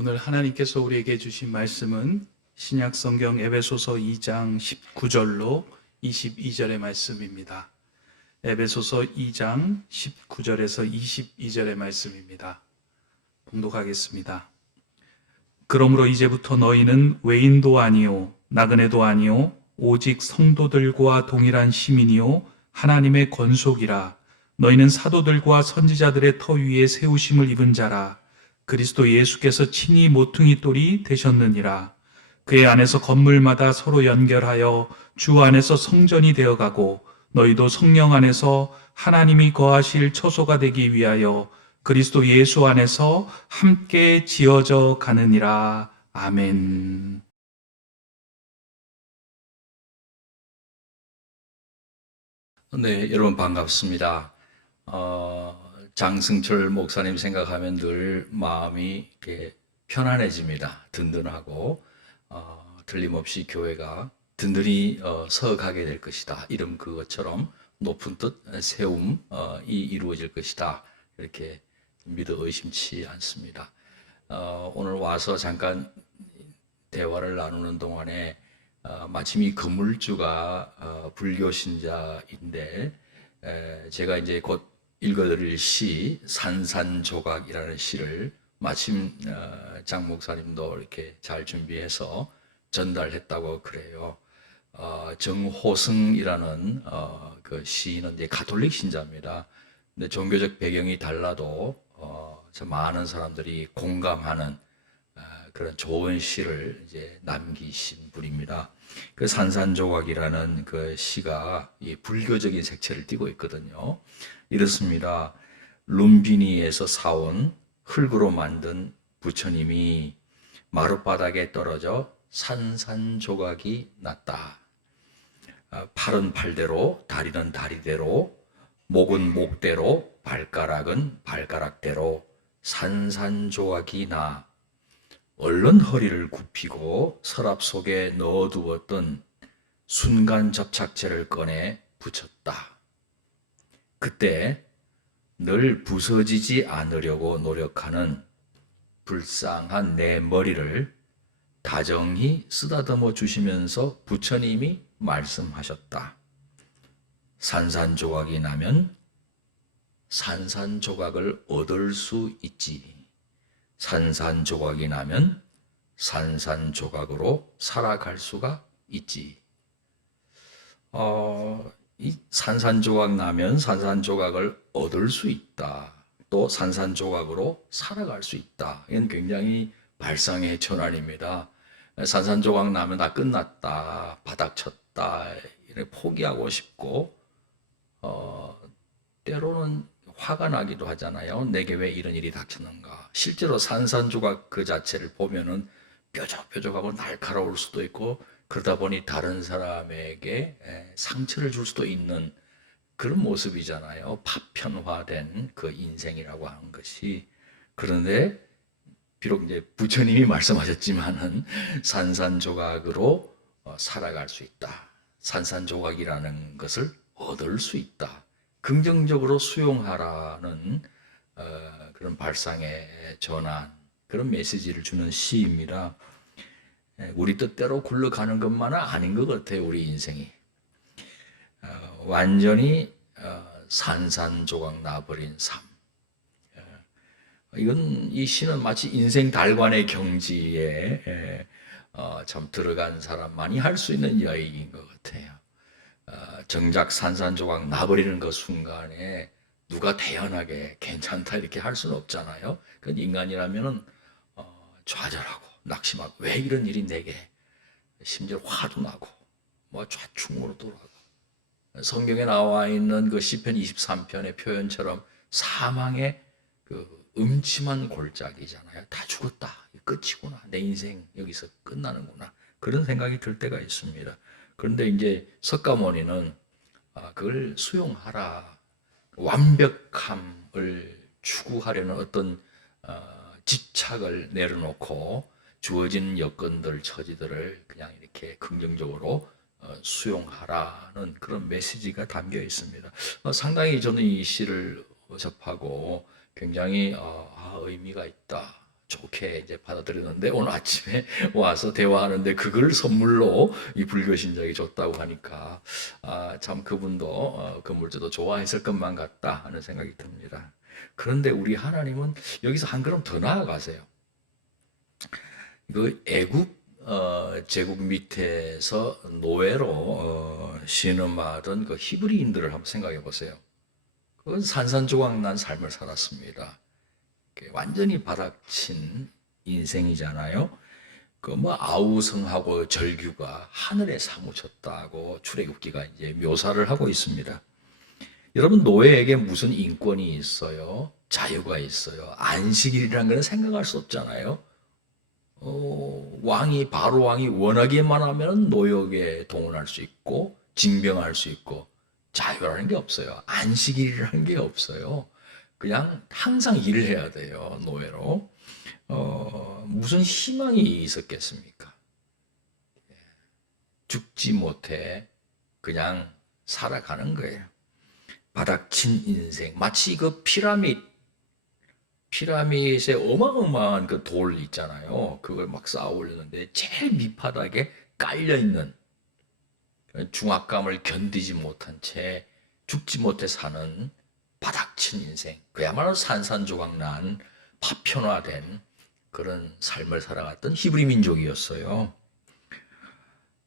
오늘 하나님께서 우리에게 주신 말씀은 신약성경 에베소서 2장 19절로 22절의 말씀입니다. 에베소서 2장 19절에서 22절의 말씀입니다. 봉독하겠습니다. 그러므로 이제부터 너희는 외인도 아니요 나그네도 아니요 오직 성도들과 동일한 시민이요 하나님의 권속이라. 너희는 사도들과 선지자들의 터 위에 세우심을 입은 자라. 그리스도 예수께서 친히 모퉁이 돌이 되셨느니라. 그의 안에서 건물마다 서로 연결하여 주 안에서 성전이 되어가고 너희도 성령 안에서 하나님이 거하실 처소가 되기 위하여 그리스도 예수 안에서 함께 지어져 가느니라. 아멘. 네, 여러분 반갑습니다. 장승철 목사님 생각하면 늘 마음이 이렇게 편안해집니다. 든든하고 틀림없이 교회가 든든히 서가게 될 것이다. 이름 그것처럼 높은 뜻 세움이 이루어질 것이다. 이렇게 믿어 의심치 않습니다. 오늘 와서 잠깐 대화를 나누는 동안에 마침 이 건물주가 불교 신자인데 제가 이제 곧 읽어드릴 시 산산조각이라는 시를 마침 장 목사님도 이렇게 잘 준비해서 전달했다고 그래요. 정호승이라는 그 시인은 이제 가톨릭 신자입니다. 근데 종교적 배경이 달라도 참 많은 사람들이 공감하는 그런 좋은 시를 이제 남기신 분입니다. 그 산산조각이라는 그 시가 이 불교적인 색채를 띠고 있거든요. 이렇습니다. 룸비니에서 사온 흙으로 만든 부처님이 마룻바닥에 떨어져 산산조각이 났다. 팔은 팔대로, 다리는 다리대로, 목은 목대로, 발가락은 발가락대로 산산조각이 나 얼른 허리를 굽히고 서랍 속에 넣어두었던 순간 접착제를 꺼내 붙였다. 그때 늘 부서지지 않으려고 노력하는 불쌍한 내 머리를 다정히 쓰다듬어 주시면서 부처님이 말씀하셨다. 산산조각이 나면 산산조각을 얻을 수 있지. 산산조각이 나면 산산조각으로 살아갈 수가 있지. 이 산산조각 나면 산산조각을 얻을 수 있다. 또 산산조각으로 살아갈 수 있다. 이건 굉장히 발상의 전환입니다. 산산조각 나면 다 끝났다. 바닥 쳤다. 이렇게 포기하고 싶고 때로는 화가 나기도 하잖아요. 내게 왜 이런 일이 닥쳤는가. 실제로 산산조각 그 자체를 보면은 뾰족뾰족하고 날카로울 수도 있고 그러다 보니 다른 사람에게 상처를 줄 수도 있는 그런 모습이잖아요. 파편화된 그 인생이라고 하는 것이. 그런데 비록 이제 부처님이 말씀하셨지만은 산산조각으로 살아갈 수 있다. 산산조각이라는 것을 얻을 수 있다. 긍정적으로 수용하라는 그런 발상의 전환, 그런 메시지를 주는 시입니다. 우리 뜻대로 굴러가는 것만은 아닌 것 같아요, 우리 인생이. 완전히 산산조각 나버린 삶. 이 시는 마치 인생 달관의 경지에 참 들어간 사람만이 할 수 있는 이야기인 것 같아요. 정작 산산조각 나버리는 그 순간에 누가 태연하게 괜찮다 이렇게 할 수는 없잖아요. 그 인간이라면은 좌절하고 낙심하고 왜 이런 일이 내게, 심지어 화도 나고 뭐 좌충으로 돌아가고. 성경에 나와 있는 그 시편 23편의 표현처럼 사망의 그 음침한 골짜기잖아요. 다 죽었다. 끝이구나. 내 인생 여기서 끝나는구나. 그런 생각이 들 때가 있습니다. 그런데 이제 석가모니는 그걸 수용하라. 완벽함을 추구하려는 어떤 집착을 내려놓고 주어진 여건들, 처지들을 그냥 이렇게 긍정적으로 수용하라는 그런 메시지가 담겨 있습니다. 상당히 저는 이 시를 접하고 굉장히 의미가 있다. 좋게 이제 받아들였는데 오늘 아침에 와서 대화하는데 그걸 선물로 이 불교신자에게 줬다고 하니까 참 그분도 건물주도 좋아했을 것만 같다 하는 생각이 듭니다. 그런데 우리 하나님은 여기서 한 걸음 더 나아가세요. 그 애굽 제국 밑에서 노예로 신음하던 그 히브리인들을 한번 생각해 보세요. 그건 산산조각난 삶을 살았습니다. 완전히 바닥친 인생이잖아요. 그 뭐 아우성하고 절규가 하늘에 사무쳤다고 출애굽기가 이제 묘사를 하고 있습니다. 여러분, 노예에게 무슨 인권이 있어요? 자유가 있어요. 안식일이라는 건 생각할 수 없잖아요. 바로 왕이 원하기만 하면 노역에 동원할 수 있고 징병할 수 있고 자유라는 게 없어요. 안식일이라는 게 없어요. 그냥 항상 일을 해야 돼요, 노예로. 무슨 희망이 있었겠습니까? 죽지 못해 그냥 살아가는 거예요. 바닥친 인생. 마치 그 피라밋에 어마어마한 그 돌 있잖아요. 그걸 막 쌓아 올렸는데 제일 밑바닥에 깔려있는 중압감을 견디지 못한 채 죽지 못해 사는 바닥친 인생, 그야말로 산산조각난 파편화된 그런 삶을 살아갔던 히브리 민족이었어요.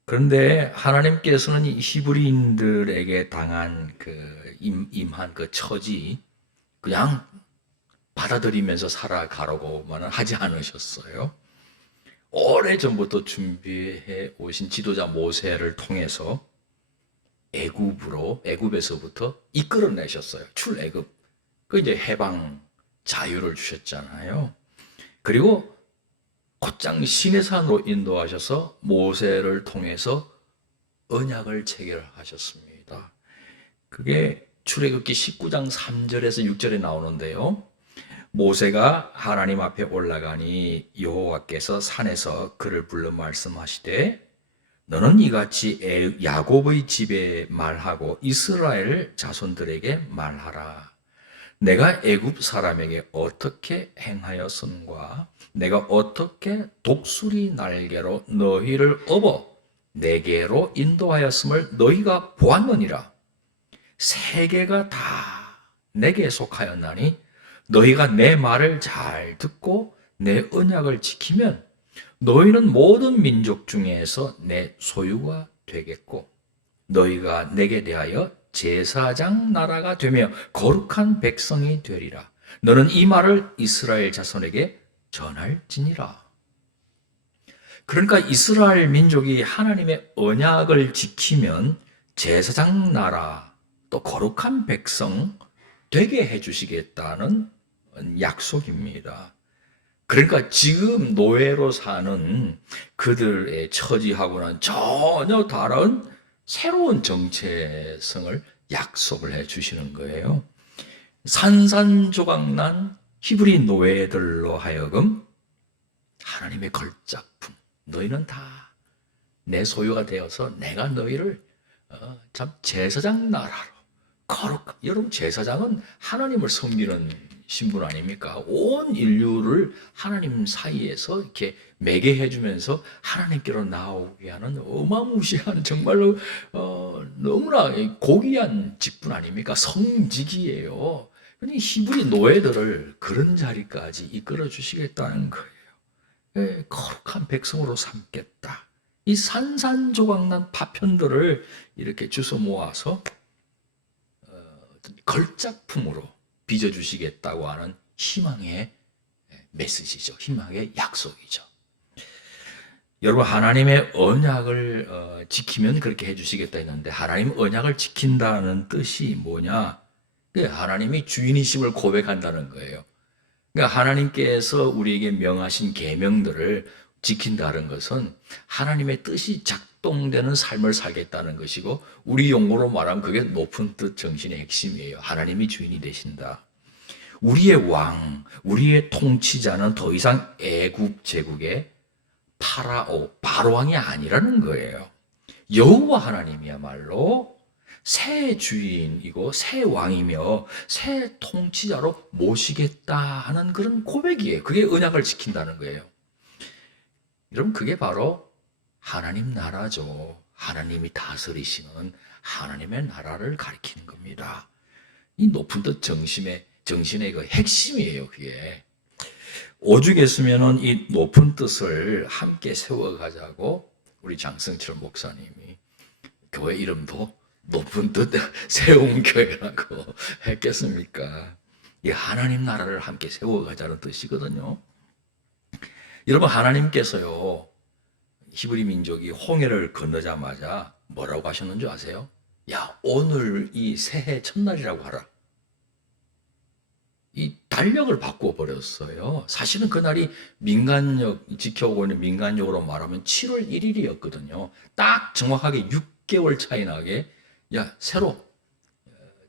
그런데 하나님께서는 이 히브리인들에게 당한 임한 그 처지 그냥 받아들이면서 살아가라고만은 하지 않으셨어요. 오래전부터 준비해 오신 지도자 모세를 통해서 애굽에서부터 이끌어내셨어요. 출애굽. 그 이제 해방 자유를 주셨잖아요. 그리고 곧장 시내산으로 인도하셔서 모세를 통해서 언약을 체결하셨습니다. 그게 출애굽기 19장 3절에서 6절에 나오는데요. 모세가 하나님 앞에 올라가니 여호와께서 산에서 그를 불러 말씀하시되 너는 이같이 야곱의 집에 말하고 이스라엘 자손들에게 말하라. 내가 애굽 사람에게 어떻게 행하였음과 내가 어떻게 독수리 날개로 너희를 업어 내게로 인도하였음을 너희가 보았느니라. 세계가 다 내게 속하였나니 너희가 내 말을 잘 듣고 내 언약을 지키면 너희는 모든 민족 중에서 내 소유가 되겠고 너희가 내게 대하여 제사장 나라가 되며 거룩한 백성이 되리라. 너는 이 말을 이스라엘 자손에게 전할지니라. 그러니까 이스라엘 민족이 하나님의 언약을 지키면 제사장 나라 또 거룩한 백성 되게 해주시겠다는 약속입니다. 그러니까 지금 노예로 사는 그들의 처지하고는 전혀 다른 새로운 정체성을 약속을 해 주시는 거예요. 산산조각난 히브리 노예들로 하여금 하나님의 걸작품, 너희는 다 내 소유가 되어서 내가 너희를 참 제사장 나라로 거룩한, 여러분 제사장은 하나님을 섬기는 신분 아닙니까? 온 인류를 하나님 사이에서 이렇게 매개해 주면서 하나님께로 나오게 하는 어마무시한 정말로 너무나 고귀한 직분 아닙니까? 성직이에요. 그러니 히브리 노예들을 그런 자리까지 이끌어 주시겠다는 거예요. 거룩한 백성으로 삼겠다. 이 산산조각난 파편들을 이렇게 주워 모아서 걸작품으로 빚어주시겠다고 하는 희망의 메시지죠. 희망의 약속이죠. 여러분, 하나님의 언약을 지키면 그렇게 해주시겠다 했는데 하나님 언약을 지킨다는 뜻이 뭐냐? 하나님이 주인이심을 고백한다는 거예요. 그러니까 하나님께서 우리에게 명하신 계명들을 지킨다는 것은 하나님의 뜻이 작동되는 삶을 살겠다는 것이고 우리 용어로 말하면 그게 높은 뜻 정신의 핵심이에요. 하나님이 주인이 되신다. 우리의 왕, 우리의 통치자는 더 이상 애굽 제국의 바로왕이 아니라는 거예요. 여호와 하나님이야말로 새 주인이고 새 왕이며 새 통치자로 모시겠다 하는 그런 고백이에요. 그게 언약을 지킨다는 거예요. 여러분, 그게 바로 하나님 나라죠. 하나님이 다스리시는 하나님의 나라를 가리키는 겁니다. 이 높은 뜻 정신의 그 핵심이에요, 그게. 오죽 했으면은 이 높은 뜻을 함께 세워가자고 우리 장성철 목사님이 교회 이름도 높은 뜻 세움교회라고 했겠습니까? 이 하나님 나라를 함께 세워가자는 뜻이거든요. 여러분, 하나님께서요, 히브리 민족이 홍해를 건너자마자 뭐라고 하셨는 줄 아세요? 야, 오늘 이 새해 첫날이라고 하라. 이 달력을 바꿔버렸어요. 사실은 그날이 민간력, 지켜오고 있는 민간력으로 말하면 7월 1일이었거든요. 딱 정확하게 6개월 차이 나게, 야, 새로,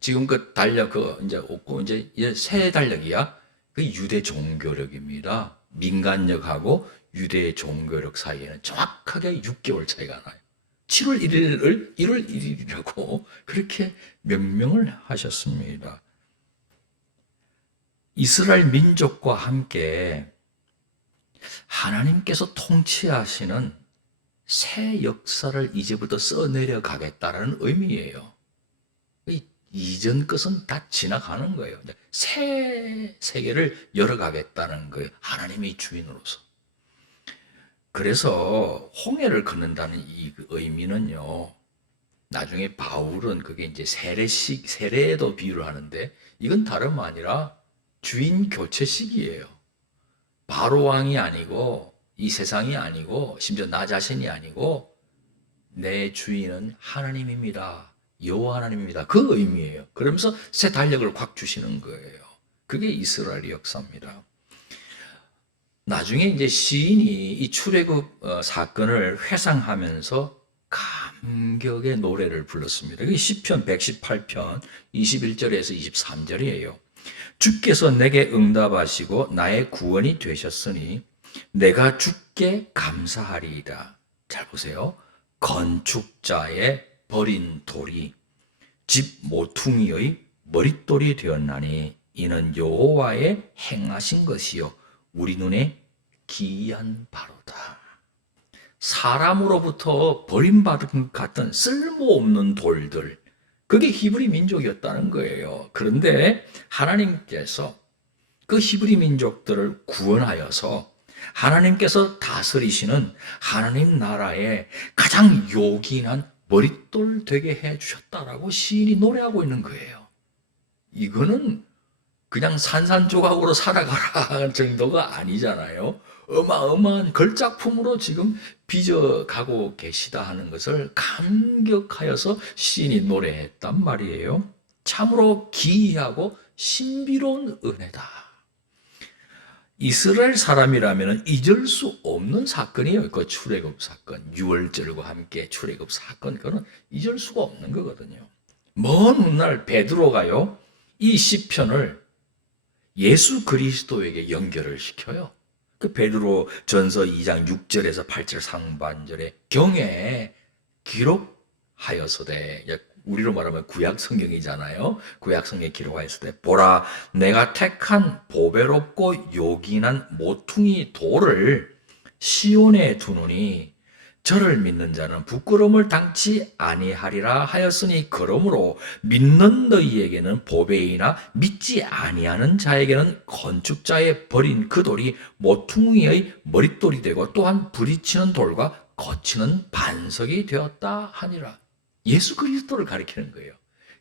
지금 그 달력, 이제 없고, 이제 새 달력이야. 그 유대 종교력입니다. 민간력하고 유대 종교력 사이에는 정확하게 6개월 차이가 나요. 7월 1일을 1월 1일이라고 그렇게 명명을 하셨습니다. 이스라엘 민족과 함께 하나님께서 통치하시는 새 역사를 이제부터 써내려 가겠다는 의미예요. 이전 것은 다 지나가는 거예요. 새 세계를 열어가겠다는 거예요. 하나님이 주인으로서. 그래서 홍해를 건넌다는 이 의미는요, 나중에 바울은 그게 이제 세례에도 비유를 하는데, 이건 다름 아니라 주인 교체식이에요. 바로 왕이 아니고, 이 세상이 아니고, 심지어 나 자신이 아니고, 내 주인은 하나님입니다. 여호와 하나님입니다. 그 의미예요. 그러면서 새 달력을 확 주시는 거예요. 그게 이스라엘의 역사입니다. 나중에 이제 시인이 이 출애굽 사건을 회상하면서 감격의 노래를 불렀습니다. 이게 시편 118편 21절에서 23절이에요. 주께서 내게 응답하시고 나의 구원이 되셨으니 내가 주께 감사하리이다. 잘 보세요. 건축자의 버린 돌이 집 모퉁이의 머릿돌이 되었나니 이는 여호와의 행하신 것이요 우리 눈에 기이한 바로다. 사람으로부터 버림받은 같은 쓸모없는 돌들, 그게 히브리 민족이었다는 거예요. 그런데 하나님께서 그 히브리 민족들을 구원하여서 하나님께서 다스리시는 하나님 나라의 가장 요긴한 머릿돌 되게 해주셨다라고 시인이 노래하고 있는 거예요. 이거는 그냥 산산조각으로 살아가라 정도가 아니잖아요. 어마어마한 걸작품으로 지금 빚어가고 계시다 하는 것을 감격하여서 시인이 노래했단 말이에요. 참으로 기이하고 신비로운 은혜다. 이스라엘 사람이라면 잊을 수 없는 사건이에요. 그 출애굽 사건, 유월절과 함께 출애굽 사건, 그거는 잊을 수가 없는 거거든요. 먼 훗날 베드로가요, 이 시편을 예수 그리스도에게 연결을 시켜요. 그 베드로 전서 2장 6절에서 8절 상반절에 경에 기록하여서되, 우리로 말하면 구약 성경이잖아요. 구약 성경에 기록하였을 때 보라 내가 택한 보배롭고 요긴한 모퉁이 돌을 시온에 두노니 저를 믿는 자는 부끄러움을 당치 아니하리라 하였으니 그러므로 믿는 너희에게는 보배이나 믿지 아니하는 자에게는 건축자의 버린 그 돌이 모퉁이의 머릿돌이 되고 또한 부딪히는 돌과 거치는 반석이 되었다 하니라. 예수 그리스도를 가리키는 거예요.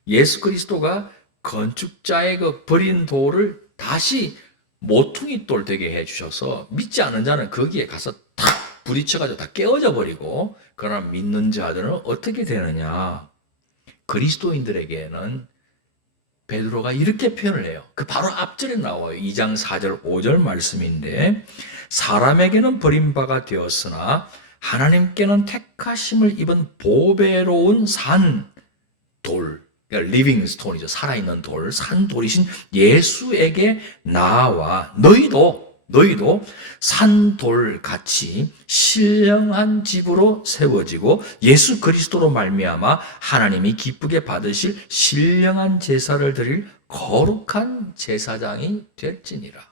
예수 그리스도가 건축자의 그 버린 돌을 다시 모퉁이 돌 되게 해주셔서 믿지 않은 자는 거기에 가서 탁 부딪혀가지고 다 깨어져 버리고, 그러나 믿는 자들은 어떻게 되느냐? 그리스도인들에게는 베드로가 이렇게 표현을 해요. 그 바로 앞절에 나와요. 2장 4절 5절 말씀인데, 사람에게는 버림바가 되었으나 하나님께는 택하심을 입은 보배로운 산돌, 그러니까 리빙 스톤이죠. 살아있는 돌, 산돌이신 예수에게 나와 너희도 너희도 산돌같이 신령한 집으로 세워지고 예수 그리스도로 말미암아 하나님이 기쁘게 받으실 신령한 제사를 드릴 거룩한 제사장이 될지니라.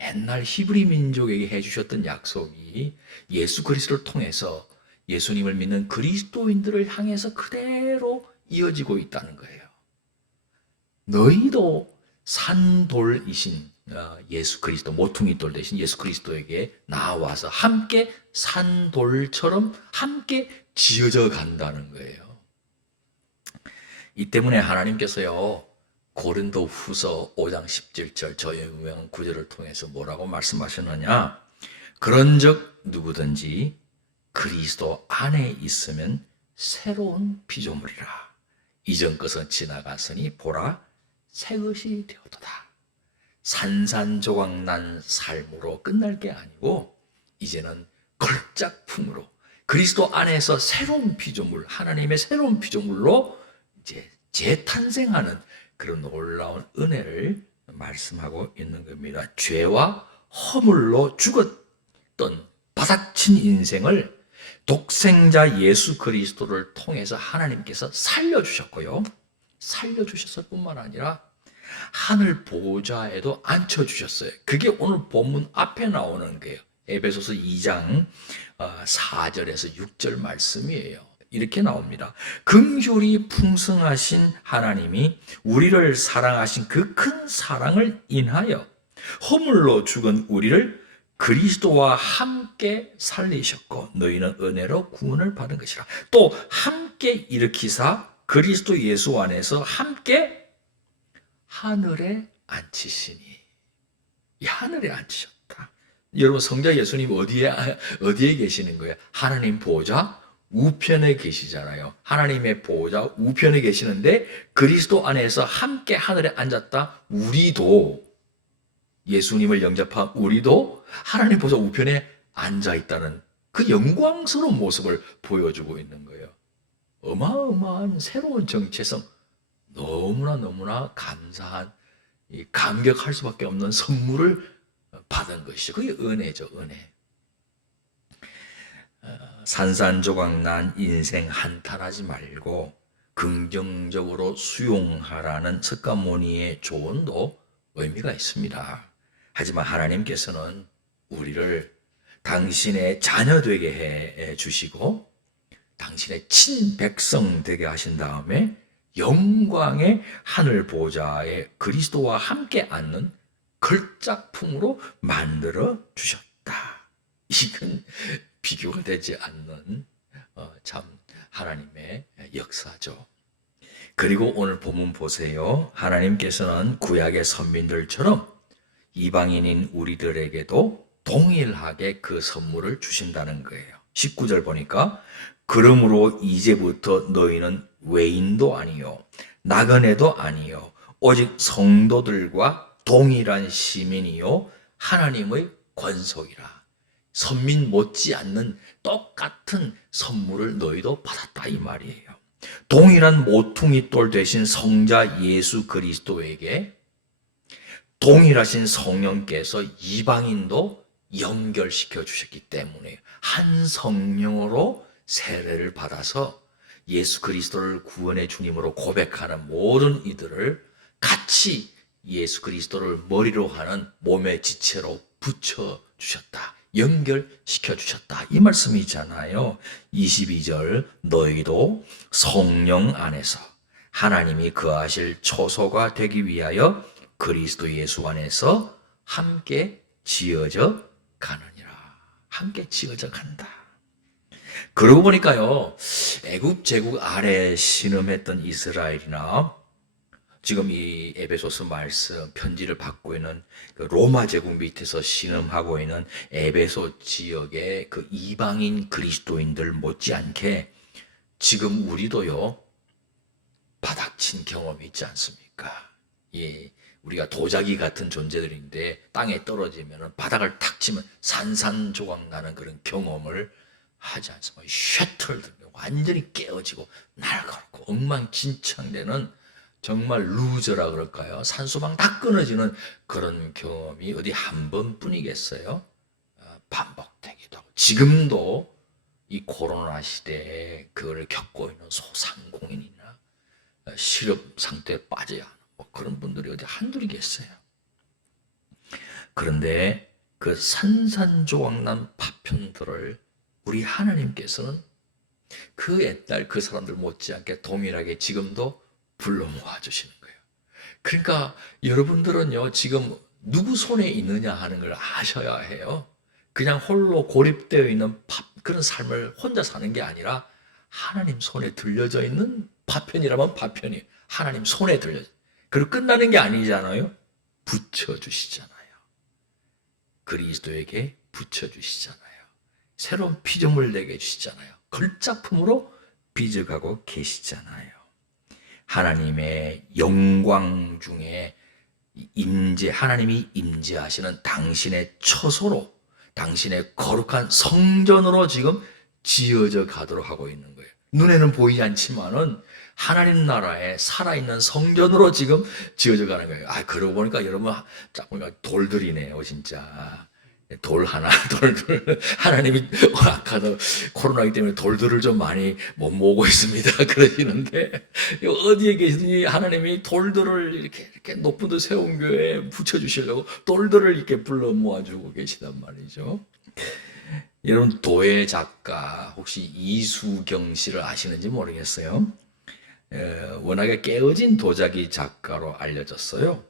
옛날 히브리 민족에게 해주셨던 약속이 예수 그리스도를 통해서 예수님을 믿는 그리스도인들을 향해서 그대로 이어지고 있다는 거예요. 너희도 산돌이신 예수 그리스도, 모퉁이 돌 대신 예수 그리스도에게 나와서 함께 산돌처럼 함께 지어져 간다는 거예요. 이 때문에 하나님께서요, 고린도 후서 5장 17절 저 유명한 구절을 통해서 뭐라고 말씀하셨느냐? 그런즉 누구든지 그리스도 안에 있으면 새로운 피조물이라. 이전 것은 지나갔으니 보라 새 것이 되었도다. 산산조각난 삶으로 끝날 게 아니고 이제는 걸작품으로 그리스도 안에서 새로운 피조물, 하나님의 새로운 피조물로 이제 재탄생하는 그런 놀라운 은혜를 말씀하고 있는 겁니다. 죄와 허물로 죽었던 바닥친 인생을 독생자 예수 그리스도를 통해서 하나님께서 살려주셨고요. 살려주셨을 뿐만 아니라 하늘 보좌에도 앉혀주셨어요. 그게 오늘 본문 앞에 나오는 거예요. 에베소서 2장 4절에서 6절 말씀이에요. 이렇게 나옵니다. 긍휼이 풍성하신 하나님이 우리를 사랑하신 그 큰 사랑을 인하여 허물로 죽은 우리를 그리스도와 함께 살리셨고 너희는 은혜로 구원을 받은 것이라. 또 함께 일으키사 그리스도 예수 안에서 함께 하늘에 앉히시니. 이 하늘에 앉히셨다. 여러분 성자 예수님 어디에 계시는 거예요? 하나님 보좌 우편에 계시잖아요. 하나님의 보좌 우편에 계시는데 그리스도 안에서 함께 하늘에 앉았다. 우리도 예수님을 영접한 우리도 하나님 보좌 우편에 앉아 있다는 그 영광스러운 모습을 보여주고 있는 거예요. 어마어마한 새로운 정체성, 너무나 감사한, 감격할 수밖에 없는 선물을 받은 것이죠. 그게 은혜죠, 은혜. 산산조각난 인생 한탄하지 말고 긍정적으로 수용하라는 석가모니의 조언도 의미가 있습니다. 하지만 하나님께서는 우리를 당신의 자녀 되게 해 주시고 당신의 친백성 되게 하신 다음에 영광의 하늘 보좌에 그리스도와 함께 앉는 걸작품으로 만들어 주셨다. 이건 비교가 되지 않는 참 하나님의 역사죠. 그리고 오늘 본문 보세요. 하나님께서는 구약의 선민들처럼 이방인인 우리들에게도 동일하게 그 선물을 주신다는 거예요. 19절 보니까 그러므로 이제부터 너희는 외인도 아니요 나그네도 아니요 오직 성도들과 동일한 시민이요 하나님의 권속이라. 선민 못지않는 똑같은 선물을 너희도 받았다 이 말이에요. 동일한 모퉁이 돌 되신 성자 예수 그리스도에게 동일하신 성령께서 이방인도 연결시켜 주셨기 때문에 한 성령으로 세례를 받아서 예수 그리스도를 구원의 주님으로 고백하는 모든 이들을 같이 예수 그리스도를 머리로 하는 몸의 지체로 붙여 주셨다. 연결시켜 주셨다. 이 말씀이잖아요. 22절 너희도 성령 안에서 하나님이 거하실 초소가 되기 위하여 그리스도 예수 안에서 함께 지어져 가느니라. 함께 지어져 간다. 그러고 보니까요, 애굽 제국 아래 신음했던 이스라엘이나 지금 이 에베소서 말씀 편지를 받고 있는 그 로마 제국 밑에서 신음하고 있는 에베소 지역의 그 이방인 그리스도인들 못지않게 지금 우리도요 바닥친 경험이 있지 않습니까? 예, 우리가 도자기 같은 존재들인데 땅에 떨어지면 바닥을 탁 치면 산산조각 나는 그런 경험을 하지 않습니까? 셔틀 완전히 깨어지고 날카롭고 엉망진창되는 정말 루저라 그럴까요? 산소방 다 끊어지는 그런 경험이 어디 한 번뿐이겠어요? 반복되기도 하고 지금도 이 코로나 시대에 그걸 겪고 있는 소상공인이나 실업 상태에 빠져야 하는 뭐 그런 분들이 어디 한둘이겠어요. 그런데 그 산산조각난 파편들을 우리 하나님께서는 그 옛날 그 사람들 못지않게 동일하게 지금도 불러 모아주시는 거예요. 그러니까 여러분들은요, 지금 누구 손에 있느냐 하는 걸 아셔야 해요. 그냥 홀로 고립되어 있는 그런 삶을 혼자 사는 게 아니라 하나님 손에 들려져 있는 파편이라면 파편이 하나님 손에 들려져. 그리고 끝나는 게 아니잖아요. 붙여주시잖아요. 그리스도에게 붙여주시잖아요. 새로운 피조물 내게 해주시잖아요. 걸작품으로 빚어가고 계시잖아요. 하나님의 영광 중에 하나님이 임재하시는 당신의 처소로, 당신의 거룩한 성전으로 지금 지어져 가도록 하고 있는 거예요. 눈에는 보이지 않지만은 하나님 나라에 살아있는 성전으로 지금 지어져 가는 거예요. 그러고 보니까 여러분, 딱 보니까 돌들이네요, 진짜. 돌 하나, 돌들. 하나님이, 아까도 코로나기 때문에 돌들을 좀 많이 못 모으고 있습니다. 그러시는데, 어디에 계시든지 하나님이 돌들을 이렇게 높은 데 세운 교회에 붙여주시려고 돌들을 이렇게 불러 모아주고 계시단 말이죠. 여러분, 도예 작가, 혹시 이수경 씨를 아시는지 모르겠어요. 워낙에 깨어진 도자기 작가로 알려졌어요.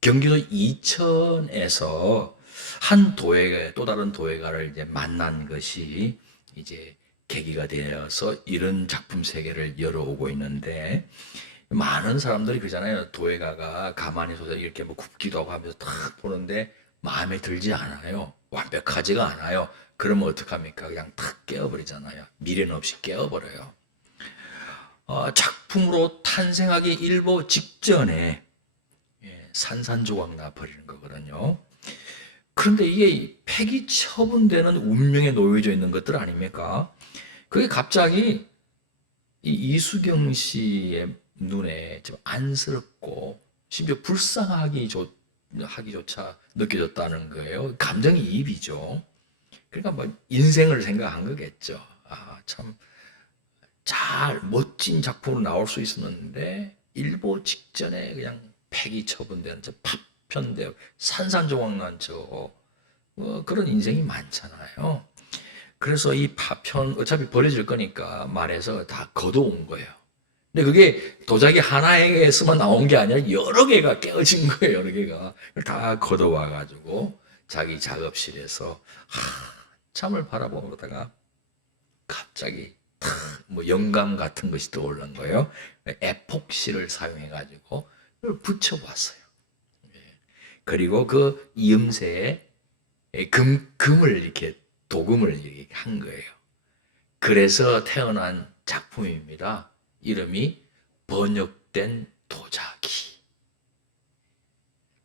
경기도 이천에서 한 또 다른 도예가를 이제 만난 것이 이제 계기가 되어서 이런 작품 세계를 열어오고 있는데, 많은 사람들이 그러잖아요. 도예가가 가만히 서서 이렇게 뭐 굽기도 하고 하면서 탁 보는데 마음에 들지 않아요. 완벽하지가 않아요. 그러면 어떡합니까? 그냥 탁 깨어버리잖아요. 미련 없이 깨어버려요. 작품으로 탄생하기 일보 직전에 산산조각 나 버리는 거거든요. 그런데 이게 폐기 처분되는 운명에 놓여져 있는 것들 아닙니까? 그게 갑자기 이수경 씨의 눈에 좀 안쓰럽고 심지어 하기조차 느껴졌다는 거예요. 감정이입이죠. 그러니까 뭐 인생을 생각한 거겠죠. 참 멋진 작품으로 나올 수 있었는데 일보 직전에 그냥 폐기 처분되는 파편되어 산산조각난 그런 인생이 많잖아요. 그래서 이 파편 어차피 버려질 거니까 말해서 다 걷어온 거예요. 근데 그게 도자기 하나에서만 나온 게 아니라 여러 개가 깨어진 거예요. 여러 개가 다 걷어와 가지고 자기 작업실에서 한참을 바라보다가 갑자기 뭐 영감 같은 것이 떠오른 거예요. 에폭시를 사용해 가지고 붙여봤어요. 그리고 그 이음새에 금을 이렇게 도금을 이렇게 한 거예요. 그래서 태어난 작품입니다. 이름이 번역된 도자기.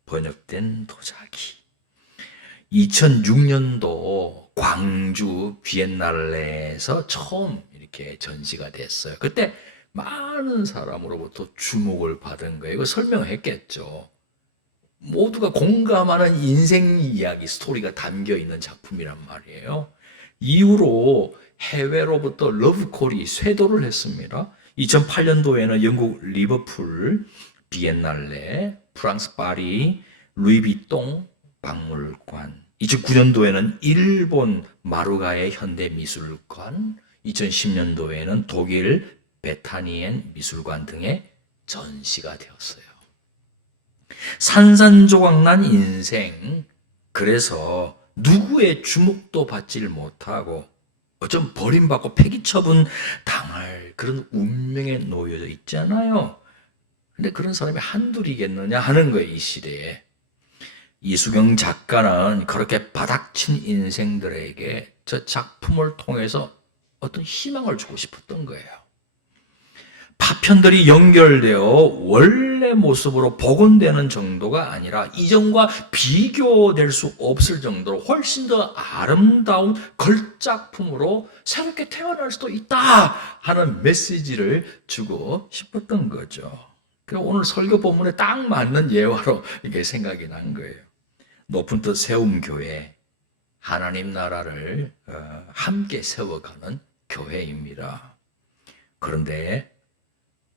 번역된 도자기. 2006년도 광주 비엔날레에서 처음 이렇게 전시가 됐어요. 그때 많은 사람으로부터 주목을 받은 거예요. 이거 설명했겠죠. 모두가 공감하는 인생 이야기, 스토리가 담겨 있는 작품이란 말이에요. 이후로 해외로부터 러브콜이 쇄도를 했습니다. 2008년도에는 영국 리버풀, 비엔날레, 프랑스 파리, 루이비통 박물관, 2009년도에는 일본 마루가의 현대미술관, 2010년도에는 독일 베타니엔 미술관 등의 전시가 되었어요. 산산조각난 인생, 그래서 누구의 주목도 받질 못하고 어쩜 버림받고 폐기처분 당할 그런 운명에 놓여져 있잖아요. 근데 그런 사람이 한둘이겠느냐 하는 거예요, 이 시대에. 이수경 작가는 그렇게 바닥친 인생들에게 저 작품을 통해서 어떤 희망을 주고 싶었던 거예요. 파편들이 연결되어 원래 모습으로 복원되는 정도가 아니라 이전과 비교될 수 없을 정도로 훨씬 더 아름다운 걸작품으로 새롭게 태어날 수도 있다 하는 메시지를 주고 싶었던 거죠. 그리고 오늘 설교 본문에 딱 맞는 예화로 이게 생각이 난 거예요. 높은 뜻 세움 교회, 하나님 나라를 함께 세워가는 교회입니다. 그런데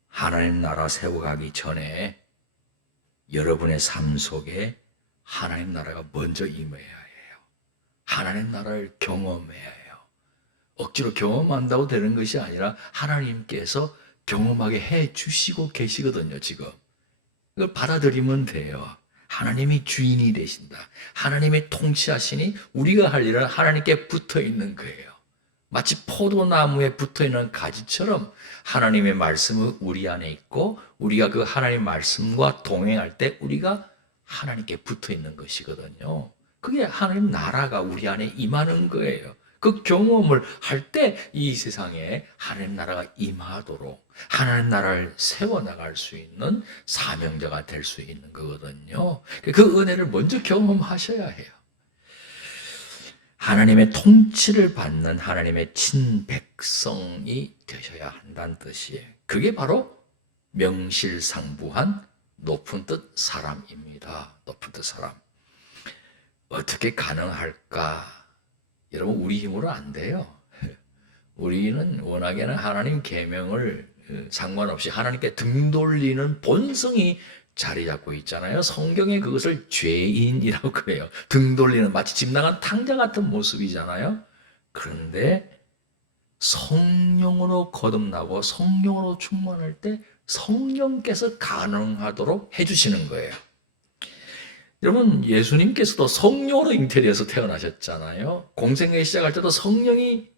하나님 나라 세워가기 전에 여러분의 삶 속에 하나님 나라가 먼저 임해야 해요. 하나님 나라를 경험해야 해요. 억지로 경험한다고 되는 것이 아니라 하나님께서 경험하게 해 주시고 계시거든요, 지금. 이걸 받아들이면 돼요. 하나님이 주인이 되신다. 하나님이 통치하시니 우리가 할 일은 하나님께 붙어 있는 거예요. 마치 포도나무에 붙어 있는 가지처럼 하나님의 말씀은 우리 안에 있고 우리가 그 하나님의 말씀과 동행할 때 우리가 하나님께 붙어 있는 것이거든요. 그게 하나님 나라가 우리 안에 임하는 거예요. 그 경험을 할 때 이 세상에 하나님 나라가 임하도록 하나님 나라를 세워나갈 수 있는 사명자가 될 수 있는 거거든요. 그 은혜를 먼저 경험하셔야 해요. 하나님의 통치를 받는 하나님의 친백성이 되셔야 한다는 뜻이에요. 그게 바로 명실상부한 높은 뜻 사람입니다. 높은 뜻 사람. 어떻게 가능할까? 여러분, 우리 힘으로 안 돼요. 우리는 워낙에는 하나님 계명을 상관없이 하나님께 등 돌리는 본성이 자리 잡고 있잖아요. 성경에 그것을 죄인이라고 그래요. 등 돌리는 마치 집 나간 탕자 같은 모습이잖아요. 그런데 성령으로 거듭나고 성령으로 충만할 때 성령께서 가능하도록 해주시는 거예요. 여러분, 예수님께서도 성령으로 잉태되어서 태어나셨잖아요. 공생애 시작할 때도 성령이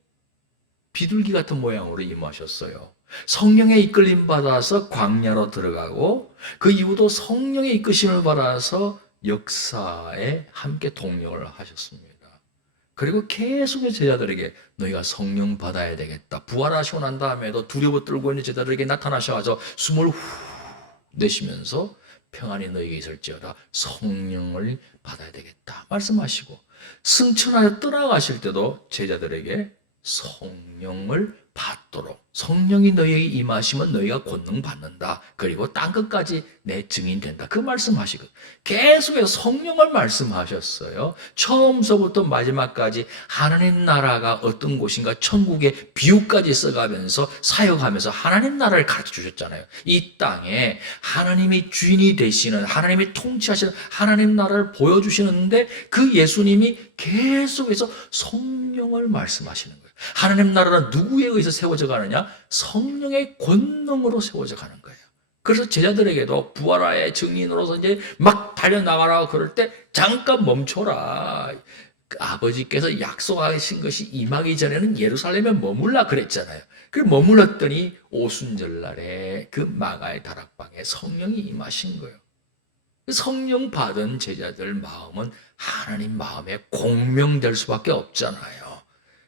비둘기 같은 모양으로 임하셨어요. 성령의 이끌림 받아서 광야로 들어가고 그 이후도 성령의 이끄심을 받아서 역사에 함께 동력을 하셨습니다. 그리고 계속 제자들에게 너희가 성령 받아야 되겠다. 부활하시고 난 다음에도 두려워 떨고 있는 제자들에게 나타나셔서 숨을 후 내쉬면서 평안이 너희에게 있을지어다. 성령을 받아야 되겠다 말씀하시고 승천하여 떠나가실 때도 제자들에게 성령을 받도록 성령이 너희에게 임하시면 너희가 권능 받는다. 그리고 땅끝까지 내 증인 된다. 그 말씀하시고 계속해서 성령을 말씀하셨어요. 처음서부터 마지막까지 하나님 나라가 어떤 곳인가 천국의 비유까지 써가면서 사역하면서 하나님 나라를 가르쳐 주셨잖아요. 이 땅에 하나님이 주인이 되시는 하나님이 통치하시는 하나님 나라를 보여주시는데 그 예수님이 계속해서 성령을 말씀하시는 거예요. 하나님 나라는 누구에 의해서 세워져 가느냐? 성령의 권능으로 세워져 가는 거예요. 그래서 제자들에게도 부활의 증인으로서 이제 막 달려나가라고 그럴 때 잠깐 멈춰라. 아버지께서 약속하신 것이 임하기 전에는 예루살렘에 머물라 그랬잖아요. 그 머물렀더니 오순절날에 그 마가의 다락방에 성령이 임하신 거예요. 성령 받은 제자들 마음은 하나님 마음에 공명될 수밖에 없잖아요.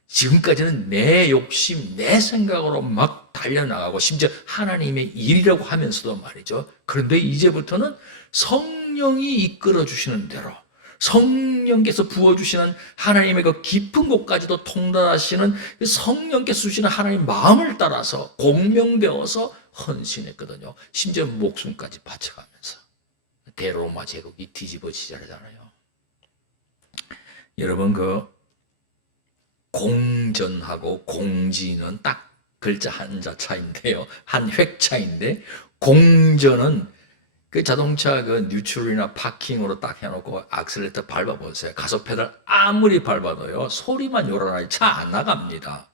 지금까지는 내 욕심, 내 생각으로 막 달려나가고 심지어 하나님의 일이라고 하면서도 말이죠. 그런데 이제부터는 성령이 이끌어 주시는 대로 성령께서 부어주시는 하나님의 그 깊은 곳까지도 통달하시는 성령께서 주시는 하나님의 마음을 따라서 공명되어서 헌신했거든요. 심지어 목숨까지 바쳐가면서 대로마 제국이 뒤집어지잖아요. 여러분, 그 공전하고 공지는 딱 글자 한자 차인데요. 한 획 차인데 공전은 그 자동차 그 뉴트럴이나 파킹으로 딱 해놓고 악셀레터 밟아보세요. 가속 페달 아무리 밟아도요. 소리만 요란하지 차 안 나갑니다.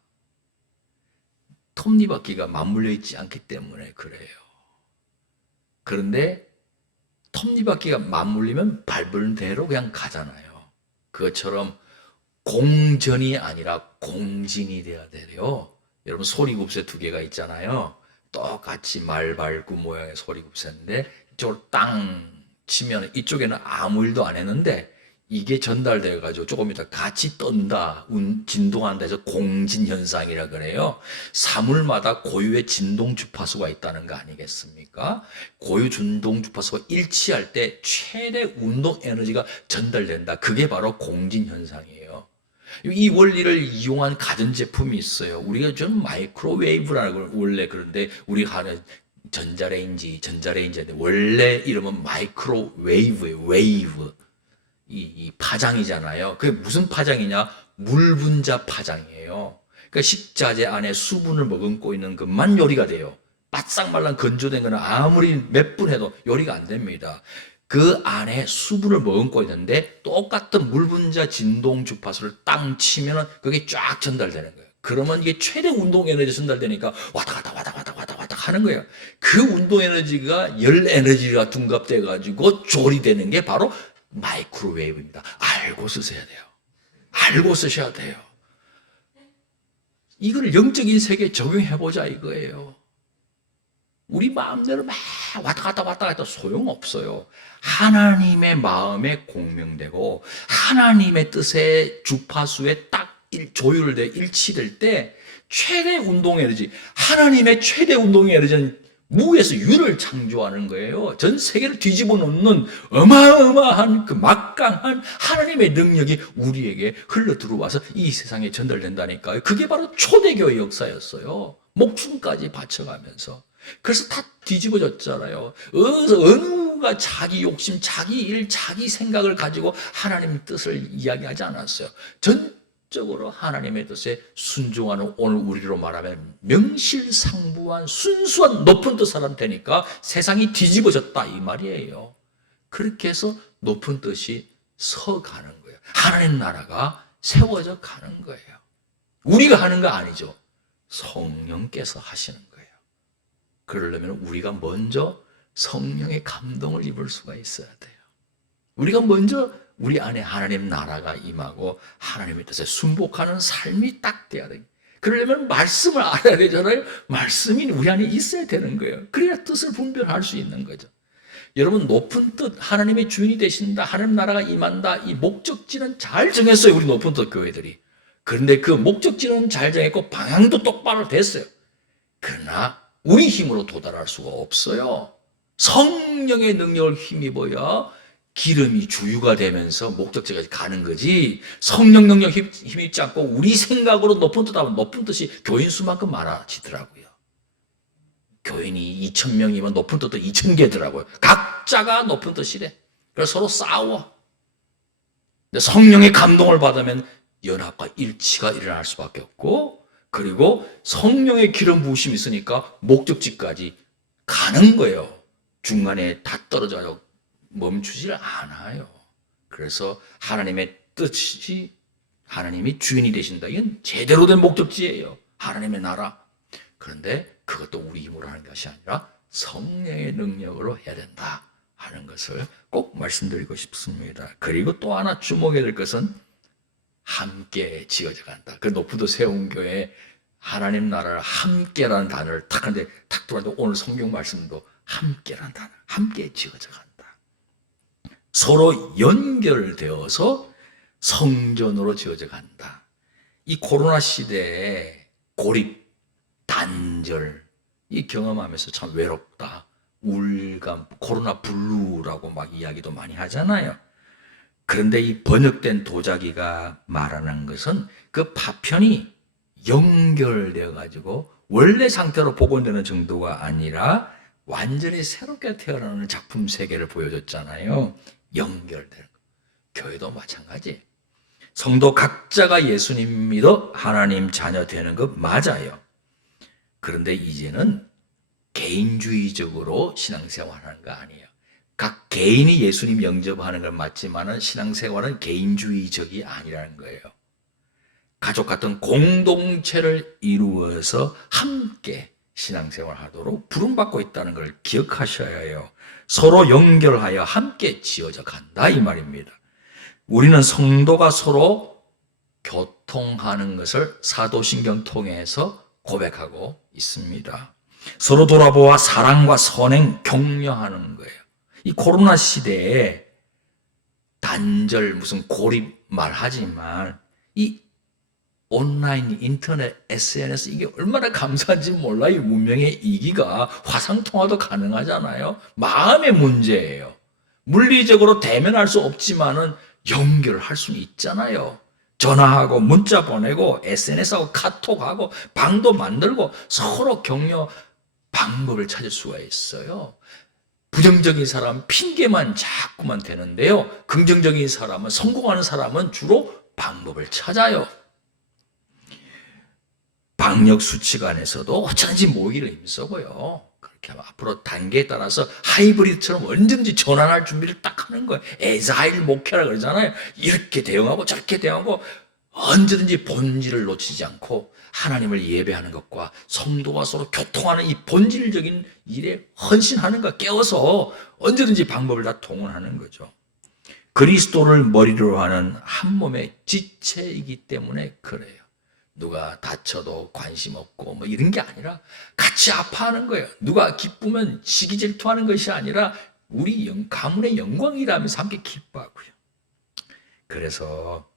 톱니바퀴가 맞물려 있지 않기 때문에 그래요. 그런데 톱니바퀴가 맞물리면 밟은 대로 그냥 가잖아요. 그것처럼 공전이 아니라 공진이 돼야 돼요. 여러분, 소리굽새 두 개가 있잖아요. 똑같이 말 밟고 모양의 소리굽새인데 이쪽으로 땅 치면 이쪽에는 아무 일도 안 했는데 이게 전달되어 가지고 조금 이따 같이 떤다, 진동한다 해서 공진현상이라 그래요. 사물마다 고유의 진동 주파수가 있다는 거 아니겠습니까? 고유 진동 주파수가 일치할 때 최대 운동 에너지가 전달된다. 그게 바로 공진현상이에요. 이 원리를 이용한 가전제품이 있어요. 우리가 좀 마이크로웨이브라는 걸 원래 그런데 우리가 하는 전자레인지인데 원래 이름은 마이크로웨이브예요. 웨이브. 이 파장이잖아요. 그게 무슨 파장이냐? 물 분자 파장이에요. 그러니까 식자재 안에 수분을 머금고 있는 것만 요리가 돼요. 바싹 말랑 건조된 거는 아무리 몇 분 해도 요리가 안 됩니다. 그 안에 수분을 머금고 있는데 똑같은 물 분자 진동 주파수를 땅 치면은 그게 쫙 전달되는 거예요. 그러면 이게 최대 운동 에너지 전달되니까 왔다 갔다 왔다 갔다 왔다 갔다 하는 거예요. 그 운동 에너지가 열 에너지가 둔갑돼 가지고 조리되는 게 바로 마이크로웨이브입니다. 알고 쓰셔야 돼요. 알고 쓰셔야 돼요. 이걸 영적인 세계에 적용해보자 이거예요. 우리 마음대로 막 왔다 갔다 소용없어요. 하나님의 마음에 공명되고 하나님의 뜻의 주파수에 딱 조율돼 일치될 때 최대 운동 에너지, 하나님의 최대 운동 에너지는 무에서 유를 창조하는 거예요. 전 세계를 뒤집어 놓는 어마어마한 그 막강한 하나님의 능력이 우리에게 흘러 들어와서 이 세상에 전달된다니까요. 그게 바로 초대교회 역사였어요. 목숨까지 바쳐가면서. 그래서 다 뒤집어졌잖아요. 어느가 자기 욕심, 자기 일, 자기 생각을 가지고 하나님 뜻을 이야기하지 않았어요. 전적으로 하나님의 뜻에 순종하는 오늘 우리로 말하면 명실상부한 순수한 높은 뜻 사람 되니까 세상이 뒤집어졌다 이 말이에요. 그렇게 해서 높은 뜻이 서가는 거예요. 하나님 나라가 세워져 가는 거예요. 우리가 하는 거 아니죠. 성령께서 하시는 거예요. 그러려면 우리가 먼저 성령의 감동을 입을 수가 있어야 돼요. 우리가 먼저 우리 안에 하나님 나라가 임하고 하나님의 뜻에 순복하는 삶이 딱 돼야 돼요. 그러려면 말씀을 알아야 되잖아요. 말씀이 우리 안에 있어야 되는 거예요. 그래야 뜻을 분별할 수 있는 거죠. 여러분 높은 뜻, 하나님의 주인이 되신다, 하나님 나라가 임한다, 이 목적지는 잘 정했어요. 우리 높은 뜻 교회들이. 그런데 그 목적지는 잘 정했고 방향도 똑바로 됐어요. 그러나 우리 힘으로 도달할 수가 없어요. 성령의 능력을 힘입어야 기름이 주유가 되면서 목적지까지 가는 거지. 성령 능력 힘입지 않고 우리 생각으로 높은 뜻 하면 높은 뜻이 교인 수만큼 많아지더라고요. 교인이 2,000명이면 높은 뜻도 2,000개더라고요. 각자가 높은 뜻이래. 그래서 서로 싸워. 근데 성령의 감동을 받으면 연합과 일치가 일어날 수밖에 없고, 그리고 성령의 기름 부으심이 있으니까 목적지까지 가는 거예요. 중간에 다 떨어져요. 멈추질 않아요. 그래서 하나님의 뜻이, 하나님이 주인이 되신다. 이건 제대로 된 목적지예요. 하나님의 나라. 그런데 그것도 우리 힘으로 하는 것이 아니라 성령의 능력으로 해야 된다 하는 것을 꼭 말씀드리고 싶습니다. 그리고 또 하나 주목해야 될 것은 함께 지어져 간다. 그 높은 세운 교회 하나님 나라를 함께라는 단어를 탁 하는데 탁 들어왔는데 오늘 성경 말씀도 함께라는 단어, 함께 지어져 간다. 서로 연결되어서 성전으로 지어져 간다. 이 코로나 시대에 고립, 단절, 이 경험하면서 참 외롭다, 우울감, 코로나 블루라고 막 이야기도 많이 하잖아요. 그런데 이 번역된 도자기가 말하는 것은 그 파편이 연결되어 가지고 원래 상태로 복원되는 정도가 아니라 완전히 새롭게 태어나는 작품 세계를 보여줬잖아요. 연결되는 거. 교회도 마찬가지. 성도 각자가 예수님 믿어 하나님 자녀 되는 것 맞아요. 그런데 이제는 개인주의적으로 신앙생활하는 거 아니에요. 각 개인이 예수님 영접하는 건 맞지만 신앙생활은 개인주의적이 아니라는 거예요. 가족 같은 공동체를 이루어서 함께 신앙생활 하도록 부름받고 있다는 걸 기억하셔야 해요. 서로 연결하여 함께 지어져 간다 이 말입니다. 우리는 성도가 서로 교통하는 것을 사도신경 통해서 고백하고 있습니다. 서로 돌아보아 사랑과 선행 격려하는 거예요. 이 코로나 시대에 단절 무슨 고립 말하지만 이 온라인, 인터넷, SNS 이게 얼마나 감사한지 몰라요. 이 문명의 이기가 화상통화도 가능하잖아요. 마음의 문제예요. 물리적으로 대면할 수 없지만은 연결할 수는 있잖아요. 전화하고 문자 보내고 SNS하고 카톡하고 방도 만들고 서로 격려 방법을 찾을 수가 있어요. 부정적인 사람은 핑계만 자꾸만 대는데요. 긍정적인 사람은, 성공하는 사람은 주로 방법을 찾아요. 방역 수칙안에서도 어쩐지 모이기를 힘써고요. 그렇게 하면 앞으로 단계에 따라서 하이브리드처럼 언제든지 전환할 준비를 딱 하는 거예요. 에자일 목회라 그러잖아요. 이렇게 대응하고 저렇게 대응하고 언제든지 본질을 놓치지 않고 하나님을 예배하는 것과 성도가 서로 교통하는 이 본질적인 일에 헌신하는 것, 깨워서 언제든지 방법을 다 동원하는 거죠. 그리스도를 머리로 하는 한 몸의 지체이기 때문에 그래요. 누가 다쳐도 관심 없고 뭐 이런 게 아니라 같이 아파하는 거예요. 누가 기쁘면 시기 질투하는 것이 아니라 우리 가문의 영광이라면서 함께 기뻐하고요. 그래서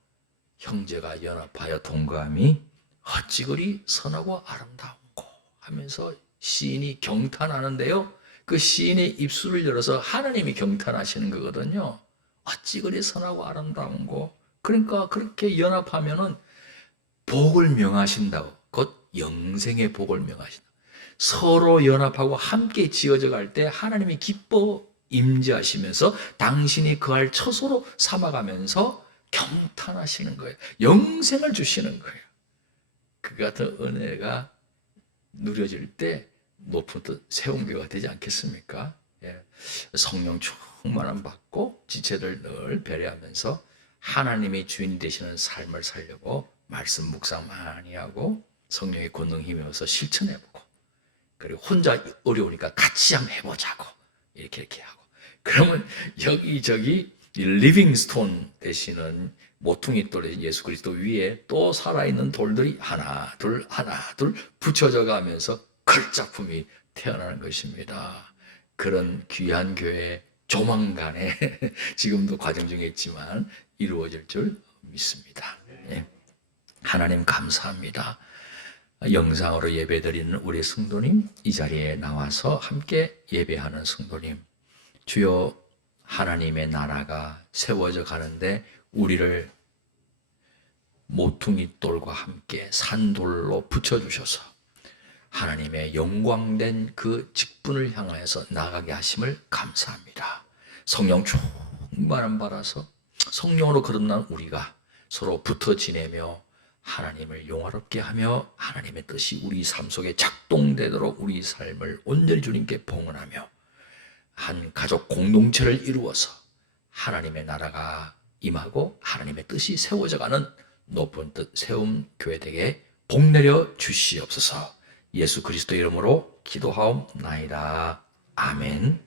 형제가 연합하여 동감이 어찌 그리 선하고 아름다운고 하면서 시인이 경탄하는데요. 그 시인의 입술을 열어서 하나님이 경탄하시는 거거든요. 어찌 그리 선하고 아름다운고. 그러니까 그렇게 연합하면은 복을 명하신다고. 곧 영생의 복을 명하신다. 서로 연합하고 함께 지어져 갈 때 하나님이 기뻐 임재하시면서 당신이 그할 처소로 삼아가면서 경탄하시는 거예요. 영생을 주시는 거예요. 그 같은 은혜가 누려질 때 높은 뜻 세움교가 되지 않겠습니까? 예. 성령 충만함 받고 지체를 늘 배려하면서 하나님의 주인 되시는 삶을 살려고 말씀 묵상 많이 하고 성령의 권능 힘입어서 실천해보고, 그리고 혼자 어려우니까 같이 한번 해보자고 이렇게 하고, 그러면 여기저기 리빙스톤 되시는 모퉁이 돌 예수 그리스도 위에 또 살아있는 돌들이 하나 둘 붙여져 가면서 걸작품이 태어나는 것입니다. 그런 귀한 교회 조만간에 지금도 과정 중에 있지만 이루어질 줄 믿습니다. 예. 하나님 감사합니다. 영상으로 예배드리는 우리 성도님, 이 자리에 나와서 함께 예배하는 성도님, 주여 하나님의 나라가 세워져 가는데 우리를 모퉁이 돌과 함께 산돌로 붙여주셔서 하나님의 영광된 그 직분을 향하여서 나가게 하심을 감사합니다. 성령 충만함 받아서 성령으로 거듭난 우리가 서로 붙어 지내며 하나님을 영화롭게 하며 하나님의 뜻이 우리 삶 속에 작동되도록 우리 삶을 온전히 주님께 봉헌하며 한 가족 공동체를 이루어서 하나님의 나라가 임하고 하나님의 뜻이 세워져가는 높은 뜻 세움 교회 되게 복 내려 주시옵소서. 예수 그리스도 이름으로 기도하옵나이다. 아멘.